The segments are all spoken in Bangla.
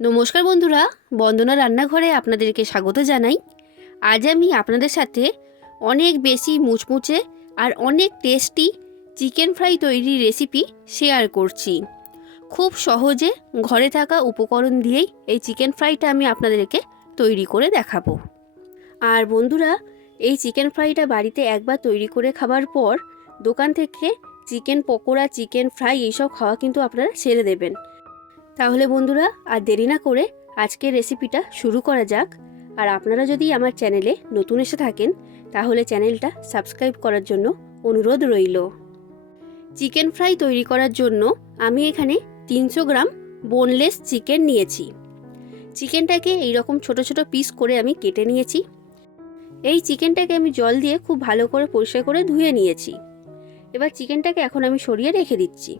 নমস্কার বন্ধুরা, বন্দনা রান্নাঘরে আপনাদেরকে স্বাগত জানাই। আজ আমি আপনাদের সাথে অনেক বেশি মুচমুচে আর অনেক টেস্টি চিকেন ফ্রাই তৈরির রেসিপি শেয়ার করছি। খুব সহজে ঘরে থাকা উপকরণ দিয়েই এই চিকেন ফ্রাইটা আমি আপনাদেরকে তৈরি করে দেখাবো। আর বন্ধুরা, এই চিকেন ফ্রাইটা বাড়িতে একবার তৈরি করে খাবার পর দোকান থেকে চিকেন পকোড়া চিকেন ফ্রাই এইসব খাওয়া কিন্তু আপনারা ছেড়ে দেবেন। তাহলে বন্ধুরা, আর দেরি না করে আজকের রেসিপিটা শুরু করা যাক। আর আপনারা যদি আমার চ্যানেলে নতুন এসে থাকেন, তাহলে চ্যানেলটা সাবস্ক্রাইব করার জন্য অনুরোধ রইল। চিকেন ফ্রাই তৈরি করার জন্য আমি এখানে তিনশো গ্রাম বোনলেস চিকেন নিয়েছি। চিকেনটাকে এইরকম ছোট ছোট পিস করে আমি কেটে নিয়েছি। এই চিকেনটাকে আমি জল দিয়ে খুব ভালো করে পরিষ্কার করে ধুয়ে নিয়েছি। এবার চিকেনটাকে এখন আমি সরিয়ে রেখে দিচ্ছি।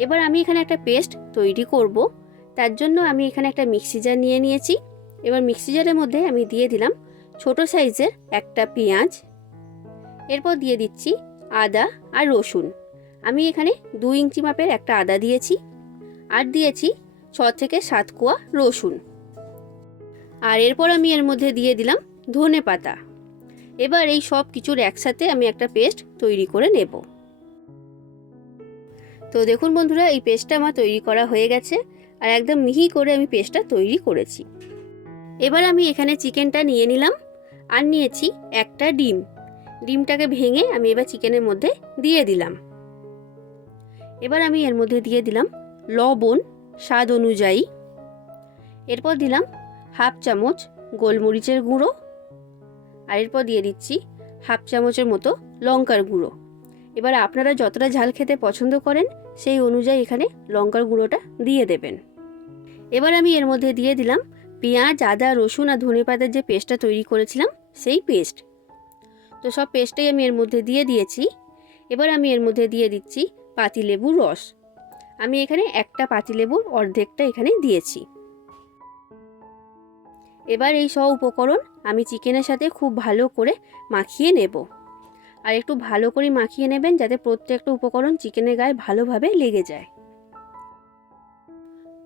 এবার আমি এখানে একটা পেস্ট তৈরি করব। তার জন্য আমি এখানে একটা মিক্সি জার নিয়ে নিয়েছি। এবার মিক্সি জারের মধ্যে আমি দিয়ে দিলাম ছোট সাইজের একটা পেঁয়াজ। এরপর দিয়ে দিচ্ছি আদা আর রসুন। আমি এখানে দু ইঞ্চি মাপের একটা আদা দিয়েছি আর দিয়েছি ছ থেকে সাত কোয়া রসুন। আর এরপর আমি এর মধ্যে দিয়ে দিলাম ধনে পাতা এবার এই সব কিছুর একসাথে আমি একটা পেস্ট তৈরি করে নেব। তো দেখুন বন্ধুরা, এই পেস্টটা আমার তৈরি করা হয়ে গেছে আর একদম মিহি করে আমি পেস্টটা তৈরি করেছি। এবার আমি এখানে চিকেনটা নিয়ে নিলাম আর নিয়েছি একটা ডিম। ডিমটাকে ভেঙে আমি এবার চিকেনের মধ্যে দিয়ে দিলাম। এবার আমি এর মধ্যে দিয়ে দিলাম লবণ স্বাদ অনুযায়ী। এরপর দিলাম হাফ চামচ গোলমরিচের গুঁড়ো। আর এরপর দিয়ে দিচ্ছি হাফ চামচের মতো লঙ্কার গুঁড়ো। এবার আপনারা যতটা ঝাল খেতে পছন্দ করেন, সেই অনুযায়ী এখানে লঙ্কার গুঁড়োটা দিয়ে দেবেন। এবার আমি এর মধ্যে দিয়ে দিলাম পেঁয়াজ, আদা, রসুন আর ধনে পাতার যে পেস্টটা তৈরি করেছিলাম, সেই পেস্ট। তো সব পেস্টটাই আমি এর মধ্যে দিয়ে দিয়েছি। এবার আমি এর মধ্যে দিয়ে দিচ্ছি পাতিলেবুর রস। আমি এখানে একটা পাতিলেবুর অর্ধেকটা এখানে দিয়েছি। এবার এই সব উপকরণ আমি চিকেনের সাথে খুব ভালো করে মাখিয়ে নেব। আর একটু ভালো করে মাখিয়ে নেবেন যাতে প্রত্যেকটা উপকরণ চিকেনের গায়ে ভালোভাবে লেগে যায়।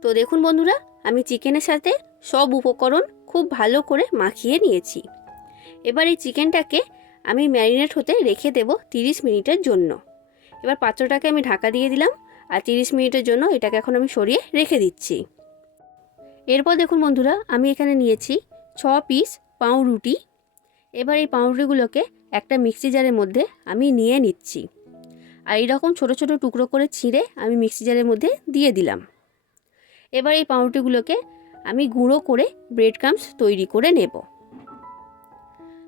তো দেখুন বন্ধুরা, আমি চিকেনের সাথে সব উপকরণ খুব ভালো করে মাখিয়ে নিয়েছি। এবার এই চিকেনটাকে আমি ম্যারিনেট হতে রেখে দেব তিরিশ মিনিটের জন্য। এবার পাত্রটাকে আমি ঢাকা দিয়ে দিলাম আর তিরিশ মিনিটের জন্য এটাকে এখন আমি সরিয়ে রেখে দিচ্ছি। এরপর দেখুন বন্ধুরা, আমি এখানে নিয়েছি ছ পিস পাউরুটি। এবার এই পাউরুটিগুলোকে একটা মিক্সি জারের মধ্যে আমি নিয়ে নিচ্ছি। আর এইরকম ছোট ছোট টুকরো করে ছিঁড়ে আমি মিক্সি জারের মধ্যে দিয়ে দিলাম। এবার এই পাউরুটিগুলোকে আমি গুঁড়ো করে ব্রেড ক্রামস তৈরি করে নেব।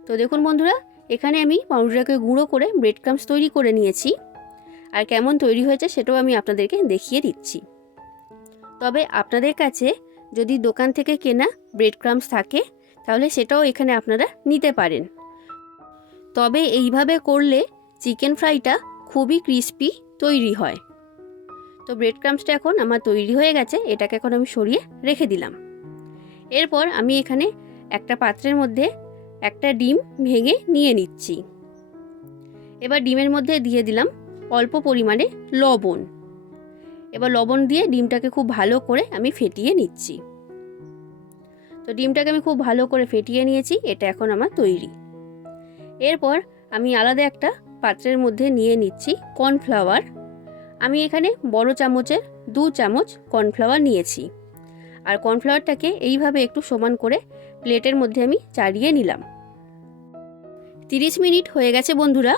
তো দেখুন বন্ধুরা, এখানে আমি পাউরুটিটাকে গুঁড়ো করে ব্রেড ক্রামস তৈরি করে নিয়েছি। আর কেমন তৈরি হয়েছে সেটাও আমি আপনাদেরকে দেখিয়ে দিচ্ছি। তবে আপনাদের কাছে যদি দোকান থেকে কেনা ব্রেড ক্রামস থাকে, তাহলে সেটাও এখানে আপনারা নিতে পারেন। তবে এইভাবে করলে চিকেন ফ্রাইটা খুবই ক্রিস্পি তৈরি হয়। তো ব্রেড ক্রামসটা এখন আমার তৈরি হয়ে গেছে, এটাকে এখন আমি সরিয়ে রেখে দিলাম। এরপর আমি এখানে একটা পাত্রের মধ্যে একটা ডিম ভেঙে নিয়ে নিচ্ছি। এবার ডিমের মধ্যে দিয়ে দিলাম অল্প পরিমাণে লবণ। এবার লবণ দিয়ে ডিমটাকে খুব ভালো করে আমি ফেটিয়ে নিচ্ছি। তো ডিমটাকে আমি খুব ভালো করে ফেটিয়ে নিয়েছি, এটা এখন আমার তৈরি। এরপর আমি আলাদা একটা পাত্রের মধ্যে নিয়ে নিচ্ছি কর্নফ্লাওয়ার। আমি এখানে বড় চামচের দু চামচ কর্নফ্লাওয়ার নিয়েছি। আর কর্নফ্লাওয়ারটাকে এইভাবে একটু সমান করে প্লেটের মধ্যে আমি চাড়িয়ে নিলাম। তিরিশ মিনিট হয়ে গেছে বন্ধুরা।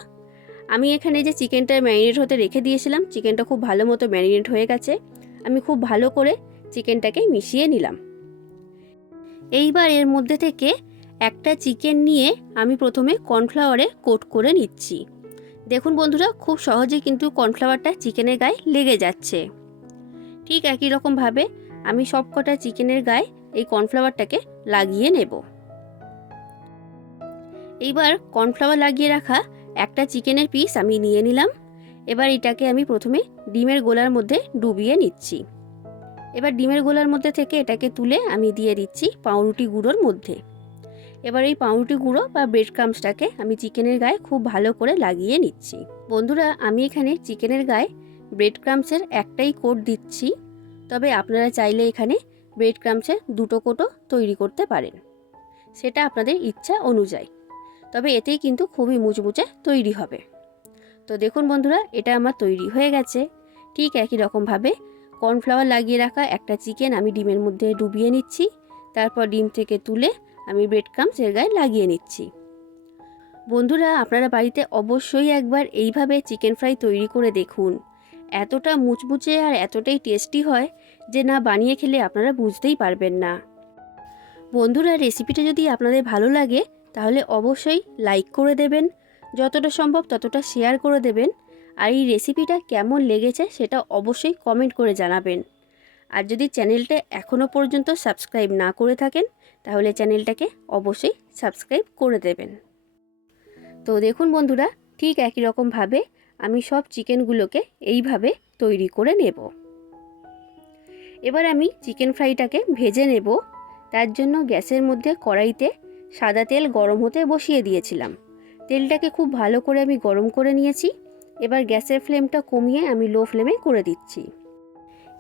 আমি এখানে যে চিকেনটা ম্যারিনেট হতে রেখে দিয়েছিলাম, চিকেনটা খুব ভালো মতো ম্যারিনেট হয়ে গেছে। আমি খুব ভালো করে চিকেনটাকে মিশিয়ে নিলাম। এইবার এর মধ্যে থেকে একটা চিকেন নিয়ে আমি প্রথমে কর্নফ্লাওয়ারে কোট করে নিচ্ছি। দেখুন বন্ধুরা, খুব সহজে কিন্তু কর্নফ্লাওয়ারটা চিকেনের গায়ে লেগে যাচ্ছে। ঠিক একই রকমভাবে আমি সব কটা চিকেনের গায়ে এই কর্নফ্লাওয়ারটাকে লাগিয়ে নেব। এইবার কর্নফ্লাওয়ার লাগিয়ে রাখা একটা চিকেনের পিস আমি নিয়ে নিলাম। এবার এটাকে আমি প্রথমে ডিমের গোলার মধ্যে ডুবিয়ে নিচ্ছি। এবার ডিমের গোলার মধ্যে থেকে এটাকে তুলে আমি দিয়ে দিচ্ছি পাউরুটি গুঁড়োর মধ্যে। এবার এই পাউরুটি গুঁড়ো বা ব্রেড ক্রামসটাকে আমি চিকেনের গায়ে খুব ভালো করে লাগিয়ে নিচ্ছি। বন্ধুরা, আমি এখানে চিকেনের গায়ে ব্রেড ক্রামসের একটাই কোট দিচ্ছি। তবে আপনারা চাইলে এখানে ব্রেড ক্রামসে দুটো কোটও তৈরি করতে পারেন। সেটা আপনাদের ইচ্ছা অনুযায়ী। তবে এতেই কিন্তু খুবই মুচমুচে তৈরি হবে। তো দেখুন বন্ধুরা, এটা আমার তৈরি হয়ে গেছে। ঠিক একই রকমভাবে কর্নফ্লাওয়ার লাগিয়ে রাখা একটা চিকেন আমি ডিমের মধ্যে ডুবিয়ে নিচ্ছি। তারপর ডিম থেকে তুলে আমি ব্রেড ক্রামস এর গায়ে লাগিয়ে নিচ্ছি। বন্ধুরা, আপনারা বাড়িতে অবশ্যই একবার এইভাবে চিকেন ফ্রাই তৈরি করে দেখুন। এতটা মুচমুচে আর এতটাই টেস্টি হয় যে না বানিয়ে খেলে আপনারা বুঝতেই পারবেন না। বন্ধুরা রেসিপিটা যদি আপনাদের ভালো লাগে, তাহলে অবশ্যই লাইক করে দেবেন। যতটা সম্ভব ততটা শেয়ার করে দেবেন। আর এই রেসিপিটা কেমন লেগেছে সেটা অবশ্যই কমেন্ট করে জানাবেন। আর যদি চ্যানেলটা এখনও পর্যন্ত সাবস্ক্রাইব না করে থাকেন, তাহলে চ্যানেলটাকে অবশ্যই সাবস্ক্রাইব করে দেবেন। তো দেখুন বন্ধুরা, ঠিক একই রকমভাবে আমি সব চিকেনগুলোকে এইভাবে তৈরি করে নেব। এবার আমি চিকেন ফ্রাইটাকে ভেজে নেব। তার জন্য গ্যাসের মধ্যে কড়াইতে সাদা তেল গরম হতে বসিয়ে দিয়েছিলাম। তেলটাকে খুব ভালো করে আমি গরম করে নিয়েছি। এবার গ্যাসের ফ্লেমটা কমিয়ে আমি লো ফ্লেমে করে দিচ্ছি।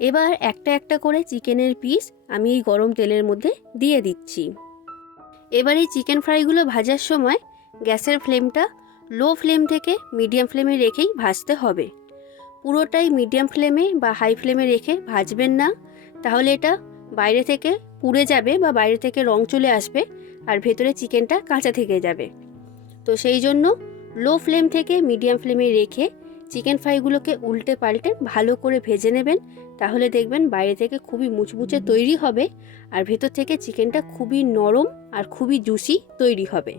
এবার একটা একটা করে চিকেনের পিস আমি এই গরম তেলের মধ্যে দিয়ে দিচ্ছি। এবার এই চিকেন ফ্রাইগুলো ভাজার সময় গ্যাসের ফ্লেমটা লো ফ্লেম থেকে মিডিয়াম ফ্লেমে রেখেই ভাজতে হবে। পুরোটাই মিডিয়াম ফ্লেমে বা হাই ফ্লেমে রেখে ভাজবেন না, তাহলে এটা বাইরে থেকে পুড়ে যাবে বা বাইরে থেকে রং চলে আসবে আর ভেতরে চিকেনটা কাঁচা থেকে যাবে। তো সেই জন্য লো ফ্লেম থেকে মিডিয়াম ফ্লেমে রেখে চিকেন ফ্রাইগুলোকে উল্টে পাল্টে ভালো করে ভেজে নেবেন। তাহলে দেখবেন বাইরে থেকে খুবই মুচমুচে তৈরি হবে আর ভেতর থেকে চিকেনটা খুবই নরম আর খুবই জুসি তৈরি হবে।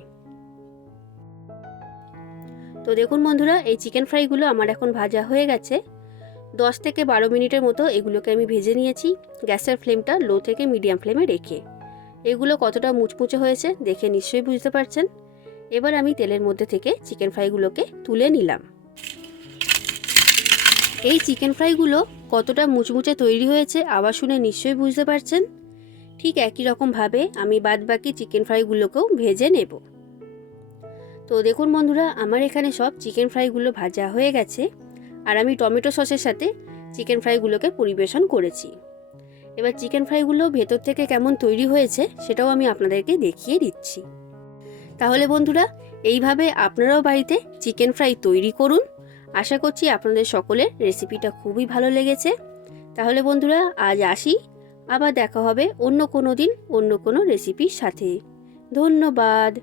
তো দেখুন বন্ধুরা, এই চিকেন ফ্রাইগুলো আমার এখন ভাজা হয়ে গেছে। দশ থেকে বারো মিনিটের মতো এগুলোকে আমি ভেজে নিয়েছি গ্যাসের ফ্লেমটা লো থেকে মিডিয়াম ফ্লেমে রেখে। এগুলো কতটা মুচমুচে হয়েছে দেখে নিশ্চয়ই বুঝতে পারছেন। এবার আমি তেলের মধ্যে থেকে চিকেন ফ্রাইগুলোকে তুলে নিলাম। এই চিকেন ফ্রাইগুলো কতটা মুচমুচে তৈরি হয়েছে আবার শুনে নিশ্চয়ই বুঝতে পারছেন? ঠিক একই রকমভাবে আমি বাদ বাকি চিকেন ফ্রাইগুলোকেও ভেজে নেব। তো দেখুন বন্ধুরা, আমার এখানে সব চিকেন ফ্রাইগুলো ভাজা হয়ে গেছে আর আমি টমেটো সসের সাথে চিকেন ফ্রাইগুলোকে পরিবেশন করেছি। এবার চিকেন ফ্রাইগুলো ভেতর থেকে কেমন তৈরি হয়েছে সেটাও আমি আপনাদেরকে দেখিয়ে দিচ্ছি। তাহলে বন্ধুরা, এইভাবে আপনারাও বাড়িতে চিকেন ফ্রাই তৈরি করুন। আশা করছি আপনাদের সকলের রেসিপিটা খুবই ভালো লেগেছে। তাহলে বন্ধুরা, আজ আসি। আবার দেখা হবে অন্য কোনো দিন, অন্য কোনো রেসিপির সাথে। ধন্যবাদ।